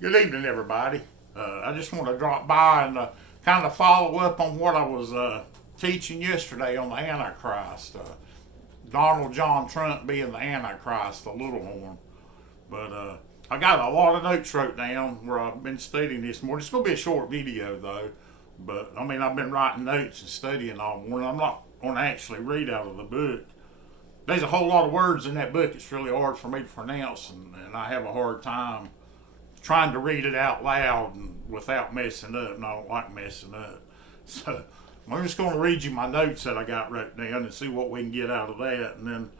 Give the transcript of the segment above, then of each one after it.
Good evening, everybody. I just want to drop by and kind of follow up on what I was teaching yesterday on the Antichrist. Donald John Trump being the Antichrist, the little horn. But I got a lot of notes wrote down where I've been studying this morning. It's going to be a short video, though. But, I mean, I've been writing notes and studying all morning. I'm not going to actually read out of the book. There's a whole lot of words in that book. It's really hard for me to pronounce, and I have a hard time trying to read it out loud and without messing up, and I don't like messing up. So I'm just going to read you my notes that I got wrote down and see what we can get out of that. And then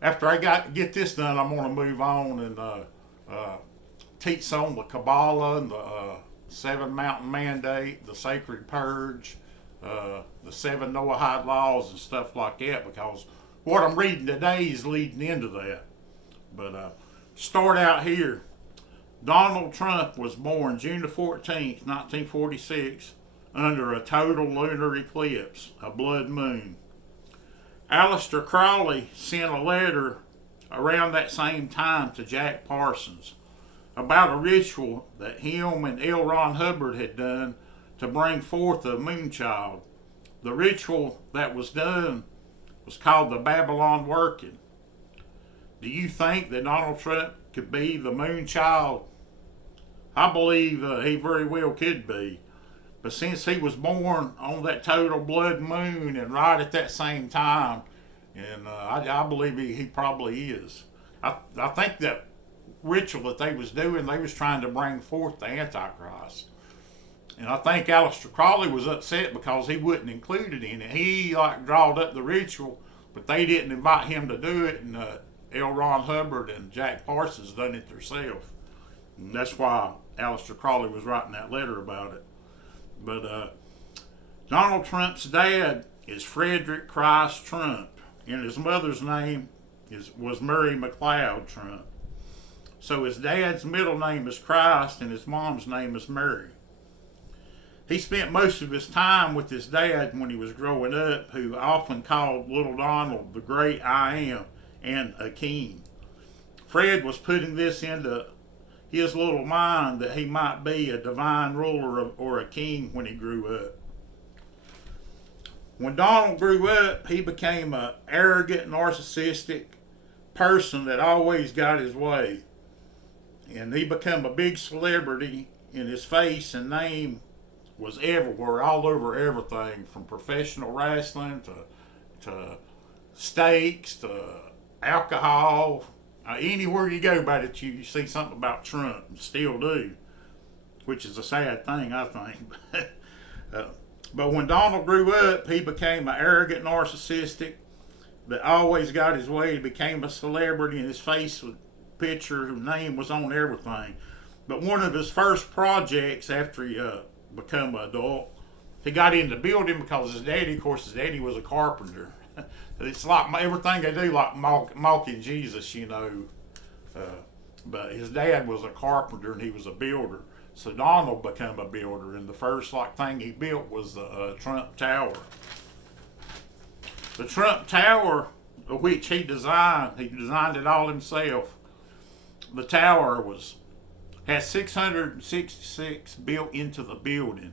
after I get this done, I'm going to move on and teach on the Kabbalah and the Seven Mountain Mandate, the Sacred Purge, the Seven Noahide Laws and stuff like that, because what I'm reading today is leading into that. But start out here. Donald Trump was born June the 14th, 1946, under a total lunar eclipse, a blood moon. Aleister Crowley sent a letter around that same time to Jack Parsons about a ritual that him and L. Ron Hubbard had done to bring forth a moon child. The ritual that was done was called the Babylon Working. Do you think that Donald Trump could be the moon child? I believe he very well could be. But since he was born on that total blood moon and right at that same time, and I believe he probably is. I think that ritual that they was doing, they was trying to bring forth the Antichrist. And I think Aleister Crowley was upset because he wasn't included in it. He drawed up the ritual, but they didn't invite him to do it, and L. Ron Hubbard and Jack Parsons done it themselves. And that's why Aleister Crowley was writing that letter about it. But Donald Trump's dad is Frederick Christ Trump, and his mother's name was Mary McLeod Trump. So his dad's middle name is Christ, and his mom's name is Mary. He spent most of his time with his dad when he was growing up, who often called little Donald the great I am and a king. Fred was putting this into his little mind that he might be a divine ruler or a king when he grew up. When Donald grew up, he became an arrogant, narcissistic person that always got his way. And he became a big celebrity, and his face and name was everywhere, all over everything, from professional wrestling to steaks to alcohol. Anywhere you go about it, you see something about Trump, and still do, which is a sad thing, I think. But when Donald grew up, he became an arrogant narcissistic that always got his way. He became a celebrity, and his face was picture, his name was on everything. But one of his first projects after he became an adult, he got into building because his daddy, of course, his daddy was a carpenter. It's like everything they do, like mocking Jesus, you know. But his dad was a carpenter and he was a builder. So Donald became a builder, and the first thing he built was the Trump Tower. The Trump Tower, which he designed it all himself. The tower has 666 built into the building.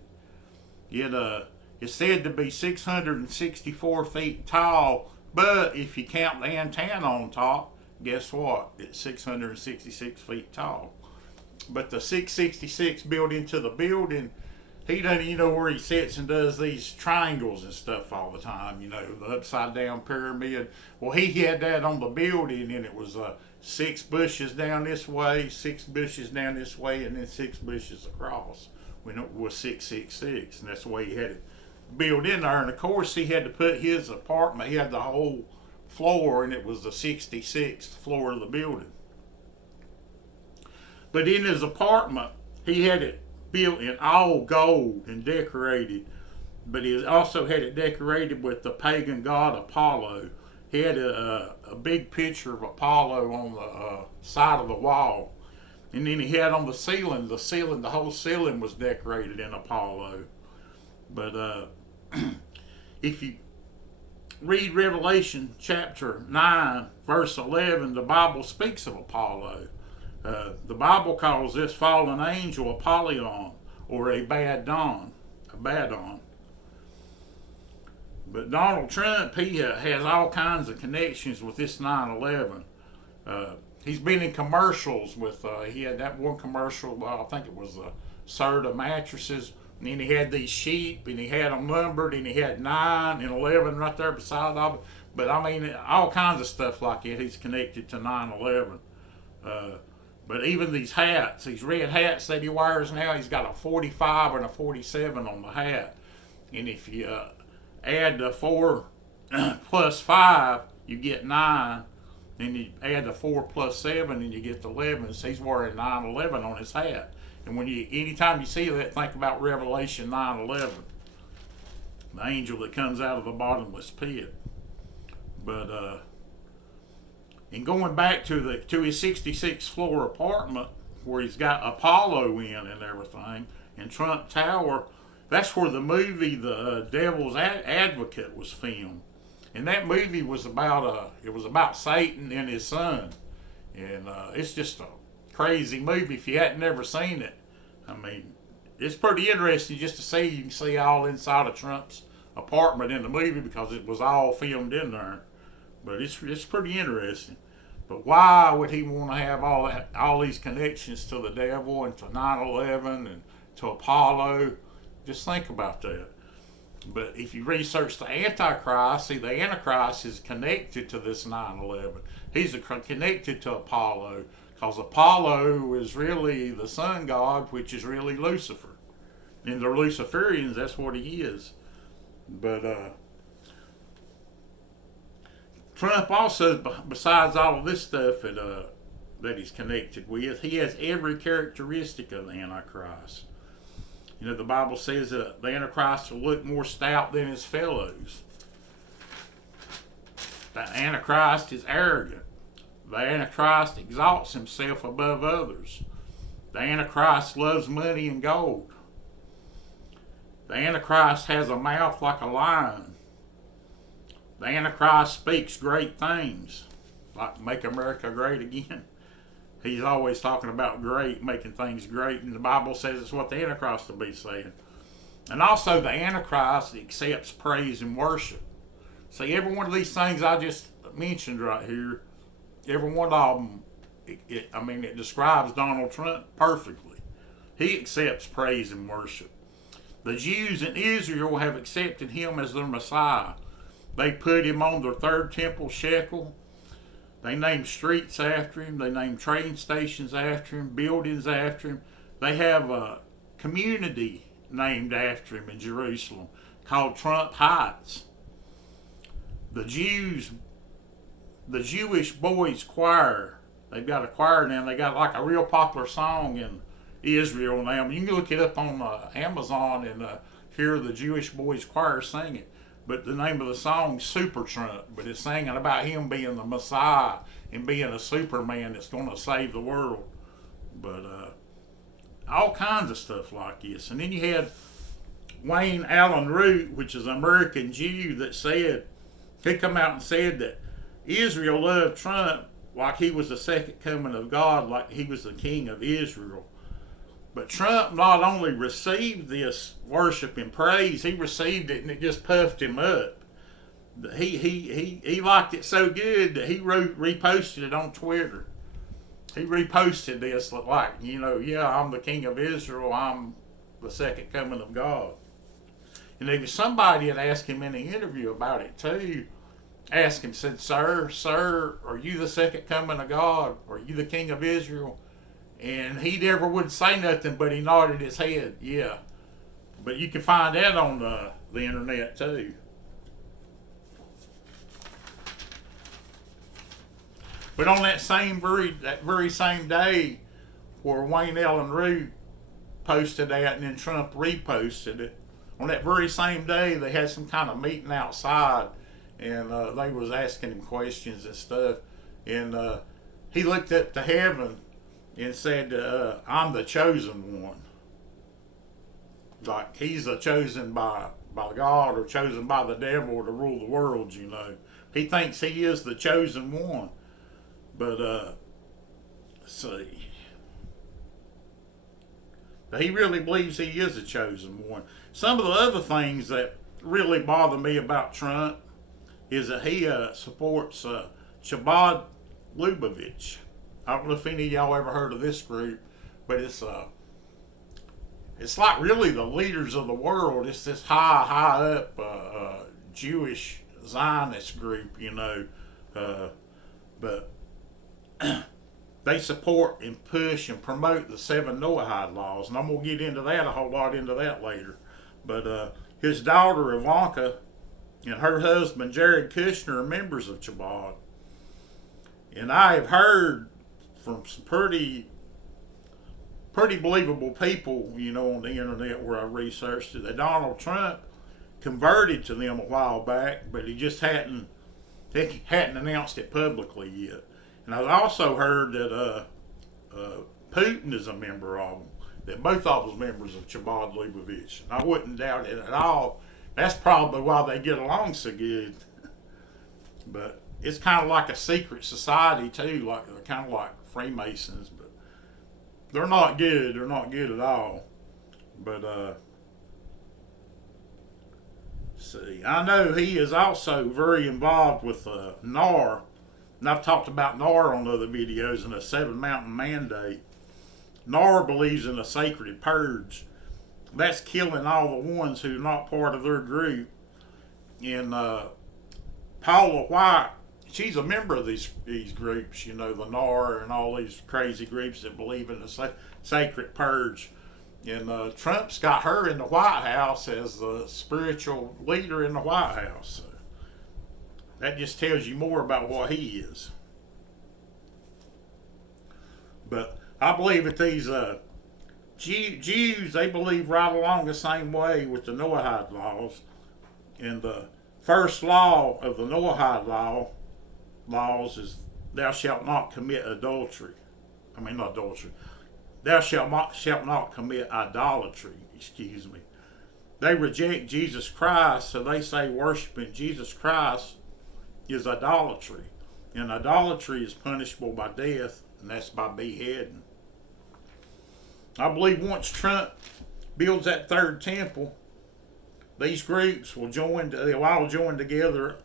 It's said to be 664 feet tall, but if you count the antenna on top, guess what? It's 666 feet tall. But the 666 built into the building, he doesn't, where he sits and does these triangles and stuff all the time, the upside down pyramid. Well, he had that on the building, and it was 6 bushes down this way, 6 bushes down this way, and then 6 bushes across. When it was 666, and that's the way he had it built in there. And of course, he had to put his apartment, he had the whole floor, and it was the 66th floor of the building. But in his apartment, he had it built in all gold and decorated, but he also had it decorated with the pagan god Apollo. He had a big picture of Apollo on the side of the wall. And then he had on the whole ceiling was decorated in Apollo. But if you read Revelation chapter 9, verse 11, the Bible speaks of Apollo. The Bible calls this fallen angel Apollyon, or a bad don, a Badon. But Donald Trump, he has all kinds of connections with this 9/11. He's been in commercials with, he had that one commercial, I think it was Serta mattresses, and then he had these sheep, and he had them numbered, and he had 9 and 11 right there beside them. But I mean, all kinds of stuff like that, he's connected to 9/11. But even these hats, these red hats that he wears now, he's got a 45 and a 47 on the hat. And if you add the 4 plus 5, you get 9. Then you add the 4 plus 7, and you get the 11. So he's wearing 9/11 on his hat. And anytime you see that, think about Revelation 9/11, the angel that comes out of the bottomless pit. But and going back to his 66th floor apartment where he's got Apollo in and everything, and Trump Tower, that's where the movie The Devil's Advocate was filmed. And that movie was about Satan and his son. And it's just a crazy movie if you hadn't never seen it. I mean, it's pretty interesting just to see. You can see all inside of Trump's apartment in the movie because it was all filmed in there. But it's pretty interesting. But why would he want to have all these connections to the devil and to 9/11 and to Apollo? Just think about that. But if you research the Antichrist, see, the Antichrist is connected to this 9/11. He's connected to Apollo because Apollo is really the sun god, which is really Lucifer. And the Luciferians, that's what he is. But Trump also, besides all of this stuff that he's connected with, he has every characteristic of the Antichrist. You know, the Bible says that the Antichrist will look more stout than his fellows. The Antichrist is arrogant. The Antichrist exalts himself above others. The Antichrist loves money and gold. The Antichrist has a mouth like a lion. The Antichrist speaks great things, like make America great again. He's always talking about great, making things great, and the Bible says it's what the Antichrist will be saying. And also the Antichrist accepts praise and worship. See, every one of these things I just mentioned right here, every one of them, it describes Donald Trump perfectly. He accepts praise and worship. The Jews in Israel have accepted him as their Messiah. They put him on their third temple shekel. They named streets after him. They named train stations after him, buildings after him. They have a community named after him in Jerusalem called Trump Heights. The Jewish boys choir, they've got a choir now. They got like a real popular song in Israel now. You can look it up on Amazon and hear the Jewish boys choir sing it. But the name of the song is Super Trump. But it's singing about him being the Messiah and being a Superman that's going to save the world. But all kinds of stuff like this. And then you had Wayne Allen Root, which is an American Jew, that said, he come out and said that Israel loved Trump like he was the second coming of God, like he was the king of Israel. But Trump not only received this worship and praise, he received it and it just puffed him up. He liked it so good that he reposted it on Twitter. He reposted this like, yeah, I'm the king of Israel, I'm the second coming of God. And there was somebody that asked him in the interview about it too. Asked him, said, Sir, are you the second coming of God? Are you the king of Israel? And he never would say nothing, but he nodded his head, yeah. But you can find that on the internet too. But on that very same day, where Wayne Allen Root posted that and then Trump reposted it, on that very same day they had some kind of meeting outside, and they was asking him questions and stuff, and he looked up to heaven and said, I'm the chosen one. Like he's the chosen by God or chosen by the devil to rule the world, He thinks he is the chosen one. But, see, He really believes he is a chosen one. Some of the other things that really bother me about Trump is that he supports Chabad Lubavitch. I don't know if any of y'all ever heard of this group, but it's like really the leaders of the world. It's this high up Jewish Zionist group, but they support and push and promote the 7 Noahide laws, and I'm gonna get into that a whole lot into that later. But his daughter Ivanka and her husband Jared Kushner are members of Chabad, and I have heard from some pretty believable people, on the internet where I researched it, that Donald Trump converted to them a while back, but he hadn't announced it publicly yet. And I also heard that Putin is a member of them, that both of them members of Chabad Lubavitch. And I wouldn't doubt it at all. That's probably why they get along so good. But it's kind of like a secret society too, kind of like Freemasons, but they're not good. They're not good at all. But see, I know he is also very involved with NAR, and I've talked about NAR on other videos in a 7 Mountain Mandate. NAR believes in a sacred purge. That's killing all the ones who are not part of their group. And Paula White, she's a member of these groups, the NAR and all these crazy groups that believe in the sacred purge. And Trump's got her in the White House as the spiritual leader in the White House. So that just tells you more about what he is. But I believe that these Jews, they believe right along the same way with the Noahide laws. And the first law of the Noahide laws is thou shalt not commit adultery. I mean, not adultery. Thou shalt not commit idolatry. Excuse me. They reject Jesus Christ, so they say worshiping Jesus Christ is idolatry. And idolatry is punishable by death, and that's by beheading. I believe once Trump builds that third temple, these groups will they'll all join together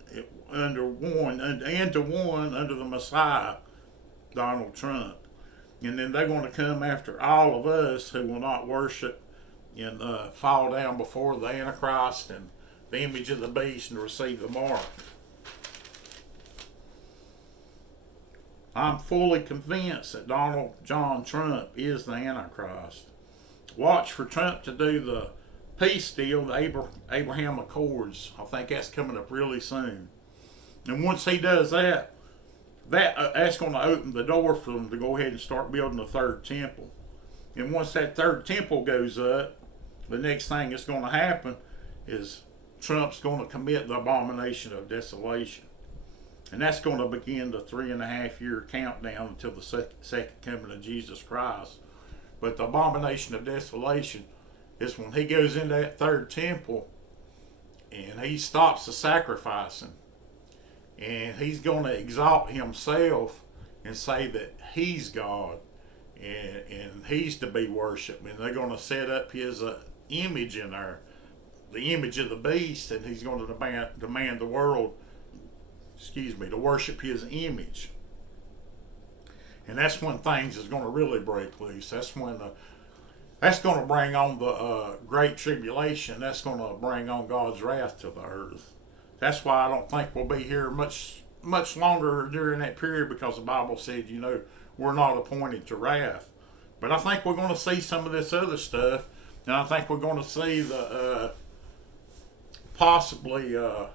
under the Messiah, Donald Trump. And then they're going to come after all of us who will not worship and fall down before the Antichrist and the image of the beast and receive the mark. I'm fully convinced that Donald John Trump is the Antichrist. Watch for Trump to do the peace deal, the Abraham Accords. I think that's coming up really soon. And once he does that, that's going to open the door for them to go ahead and start building the third temple. And once that third temple goes up, the next thing that's going to happen is Trump's going to commit the abomination of desolation. And that's going to begin the 3.5-year countdown until the second coming of Jesus Christ. But the abomination of desolation is when he goes into that third temple and he stops the sacrificing. And he's going to exalt himself and say that he's God and he's to be worshipped. And they're going to set up his image in there, the image of the beast, and he's going to demand the world, to worship his image. And that's when things is going to really break loose. That's when that's going to bring on the great tribulation. That's going to bring on God's wrath to the earth. That's why I don't think we'll be here much longer during that period, because the Bible said, we're not appointed to wrath. But I think we're going to see some of this other stuff, and I think we're going to see the possibly the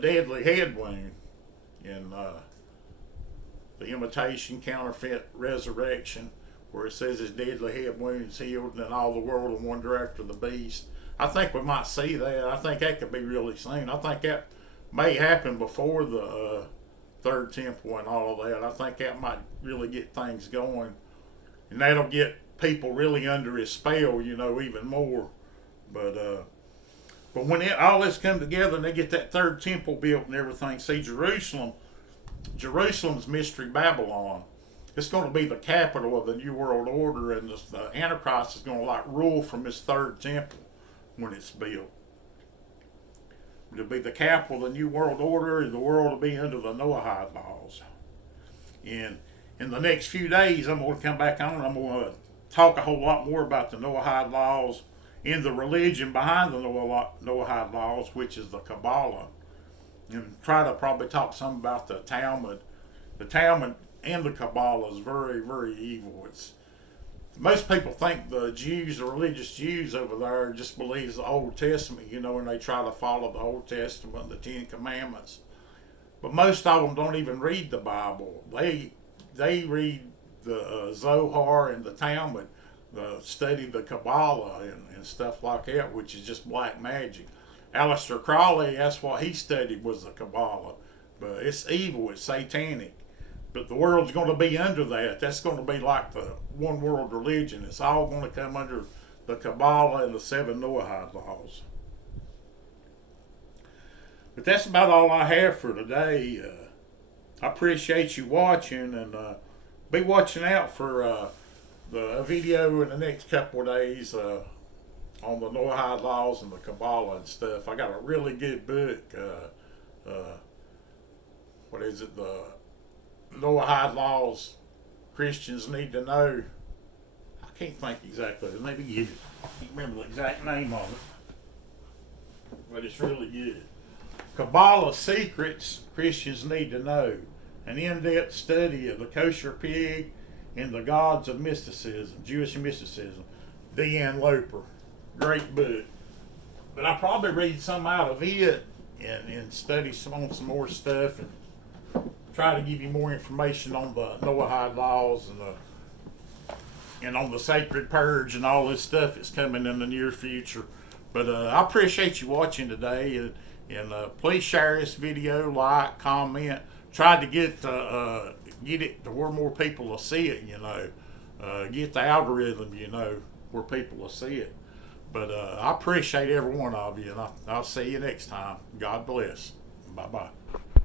deadly head wound in the imitation counterfeit resurrection, where it says his deadly head wounds healed, and then all the world will wander after the beast. I think we might see that. I think that could be really soon. I think that may happen before the third temple and all of that. I think that might really get things going, and that'll get people really under his spell, even more. But when all this come together and they get that third temple built and everything, see, Jerusalem's mystery Babylon. it's going to be the capital of the New World Order, and the Antichrist is going to like rule from his third temple when it's built. It'll be the capital of the New World Order, and the world will be under the Noahide laws. And in the next few days, I'm going to come back on. I'm going to talk a whole lot more about the Noahide laws and the religion behind the Noahide laws, which is the Kabbalah, and try to probably talk some about the Talmud. The Talmud and the Kabbalah is very, very evil. Most people think the Jews, the religious Jews over there, just believes the Old Testament, and they try to follow the Old Testament, the Ten Commandments. But most of them don't even read the Bible. They read the Zohar and the Talmud, study the Kabbalah and stuff like that, which is just black magic. Aleister Crowley, that's what he studied, was the Kabbalah. But it's evil, it's satanic. But the world's going to be under that. That's going to be like the one world religion. It's all going to come under the Kabbalah and the 7 Noahide laws. But that's about all I have for today. I appreciate you watching, and be watching out for the video in the next couple of days on the Noahide laws and the Kabbalah and stuff. I got a really good book. What is it? The Noahide laws Christians need to know. I can't think exactly. Maybe get it. I can't remember the exact name of it, but it's really good. Kabbalah secrets Christians need to know. An in-depth study of the kosher pig and the gods of mysticism, Jewish mysticism. D.N. Loper. Great book. But I'll probably read some out of it and study some more stuff and try to give you more information on the Noahide laws and on the sacred purge and all this stuff that's coming in the near future. But I appreciate you watching today, and please share this video, like, comment. Try to get it to where more people will see it. Get the algorithm, where people will see it. But I appreciate every one of you, and I'll see you next time. God bless. Bye bye.